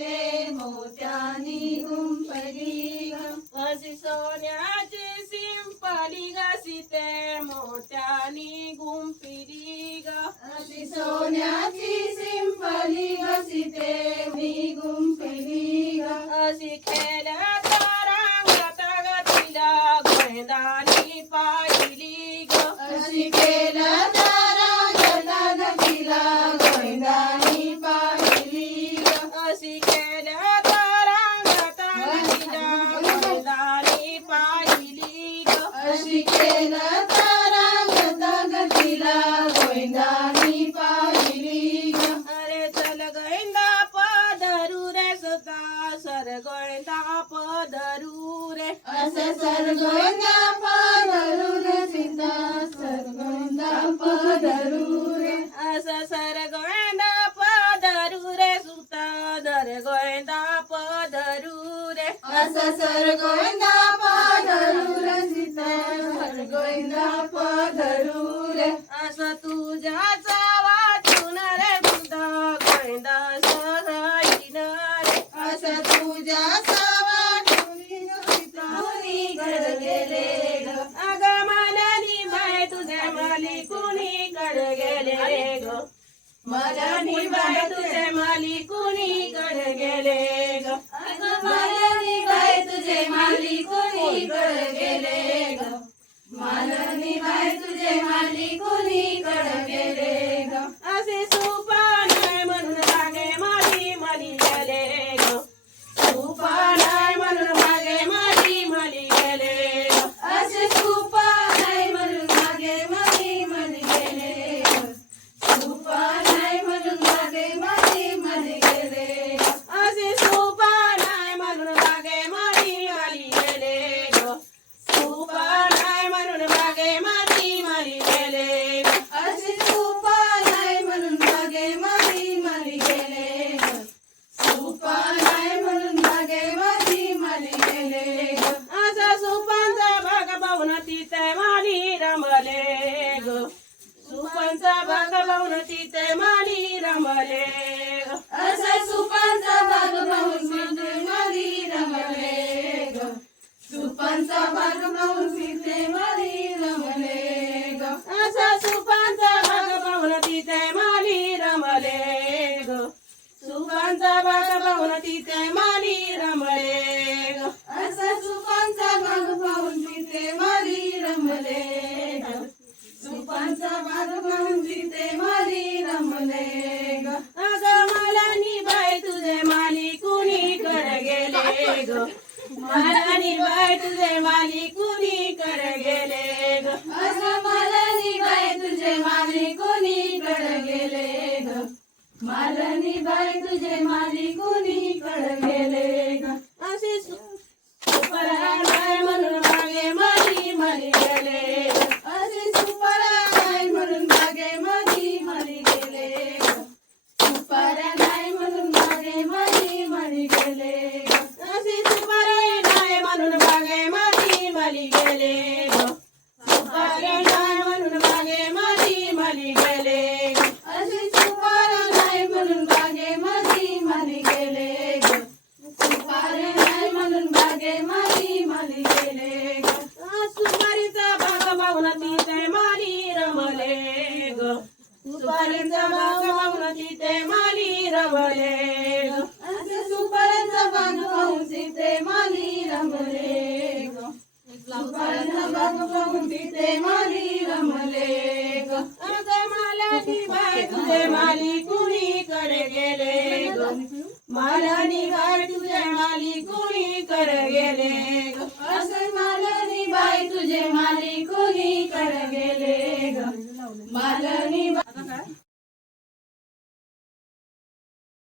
मोत्यानी गुंफली ग अशी सोन्याची सिंपली घासिते मोत्यानी गुंपिली ग अशी सोन्याची सिंपली गसिते मी गुंफली ग अशी अशी केला तारा गदा गतीला गोविंदानी पाहिली ग अरे चल गोविंदा पदरू रे सुता सर गोविंदा पदरू रे असं सरगोंदा पदरू रे सीता सरगोंदा पदरू रे असं सर गोविंदा पदरू रे सुता दर गोविंदा पदरू रे असं सरगोंदा पदरू रे सीता सरगोंदा पदरू रे असं तुझ्याचा वाचून रे सुता गोविंदा सहायीन रे असं तुझ्या सावाटुनी सीता मुनीकड गेले ग. अगं मालानी बाय तुझ्या माली कुणी कड गेले ग. मनानी बाय तुझे माली कुणी कड गेले ग. ग सुपांचा भाग पाहून तिथे माली रमले. असा सुपांचा भाग पाहून मारी रमले ग. सुपांचा भाग पाहून सीते मारी रमले ग. असा सुपांचा भाग पाहून तिथे माली रमले ग. सुपांचा भाग पाहून तिथे माली रमले ग असं मालनी बाय तुझे माली कोणी कड गेले ग? मालनी बाय तुझे माली माली गेले अशी असे नाही म्हणून बागे मधी मनी गेले ग. नाही म्हणून बागे मधी मधी गेले सुपारीचा भाग पाहून तिथे माली रमले ग सुपारीचा भाग पाहून तिथे माली रमले ग असे सुपाऱ्यांचा बाग तिथे माली रमले ग. सुपाऱ्यांचा बाग तिथे माली मला बाय तुझ्या माली कोणी कर गेले